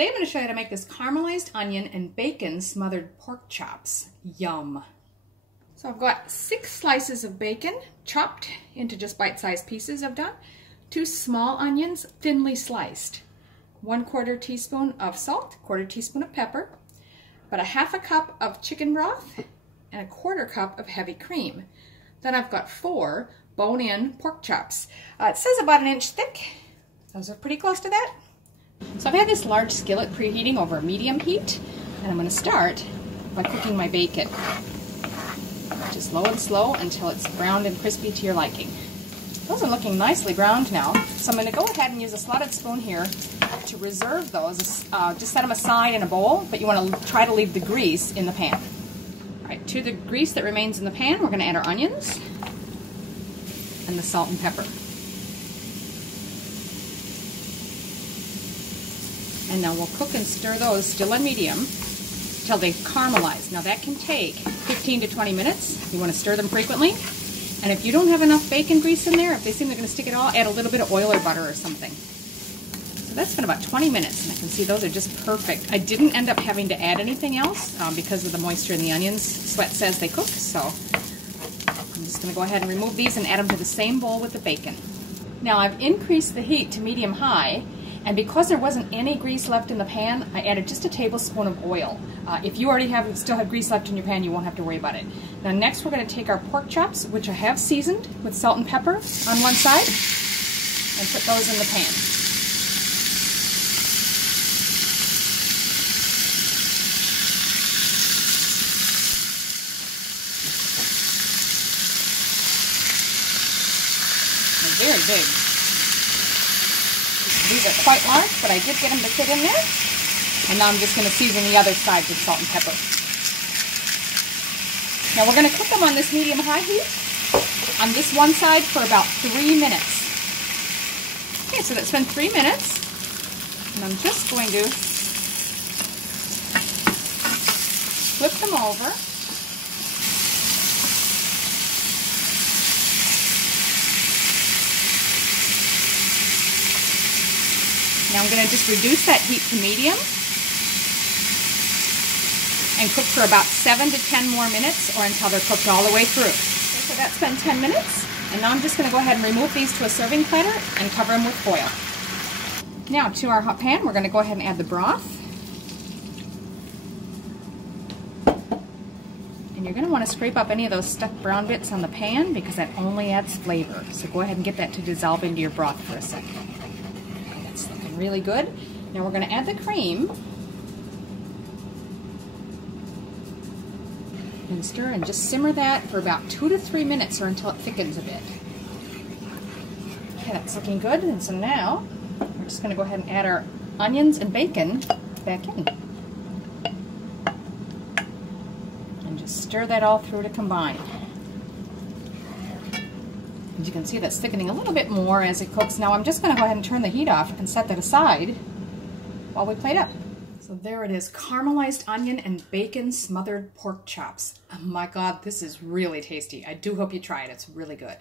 Today I'm going to show you how to make this caramelized onion and bacon smothered pork chops. Yum! So I've got 6 slices of bacon chopped into just bite-sized pieces I've done. 2 small onions thinly sliced. 1/4 teaspoon of salt, 1/4 teaspoon of pepper, about a 1/2 cup of chicken broth, and a 1/4 cup of heavy cream. Then I've got 4 bone-in pork chops. It says about 1 inch thick. Those are pretty close to that. So I've had this large skillet preheating over medium heat, and I'm going to start by cooking my bacon. Just low and slow until it's browned and crispy to your liking. Those are looking nicely browned now, so I'm going to go ahead and use a slotted spoon here to reserve those. Just set them aside in a bowl, but you want to try to leave the grease in the pan. All right, to the grease that remains in the pan, we're going to add our onions and the salt and pepper. And now we'll cook and stir those still on medium until they caramelize. Now that can take 15 to 20 minutes. You want to stir them frequently. And if you don't have enough bacon grease in there, if they seem they're going to stick it all, add a little bit of oil or butter or something. So that's been about 20 minutes, and I can see those are just perfect. I didn't end up having to add anything else because of the moisture in the onions. Sweat says they cook, so I'm just going to go ahead and remove these and add them to the same bowl with the bacon. Now I've increased the heat to medium-high, and because there wasn't any grease left in the pan, I added just a tablespoon of oil. If you already still have grease left in your pan, you won't have to worry about it. Now next we're going to take our pork chops, which I have seasoned with salt and pepper on one side, and put those in the pan. They're very big. These are quite large, but I did get them to fit in there. And now I'm just going to season the other side with salt and pepper. Now we're going to cook them on this medium-high heat on this one side for about 3 minutes. Okay, so that's been 3 minutes. And I'm just going to flip them over. Now I'm going to just reduce that heat to medium and cook for about 7 to 10 more minutes or until they're cooked all the way through. Okay, so that's been 10 minutes, and now I'm just going to go ahead and remove these to a serving platter and cover them with foil. Now to our hot pan, we're going to go ahead and add the broth. And you're going to want to scrape up any of those stuck brown bits on the pan because that only adds flavor. So go ahead and get that to dissolve into your broth for a second. Really good. Now we're going to add the cream and stir and just simmer that for about 2 to 3 minutes or until it thickens a bit. Okay, that's looking good. And so now we're just going to go ahead and add our onions and bacon back in and just stir that all through to combine. As you can see, that's thickening a little bit more as it cooks. Now I'm just going to go ahead and turn the heat off and set that aside while we plate up. So there it is, caramelized onion and bacon smothered pork chops. Oh my God, this is really tasty. I do hope you try it. It's really good.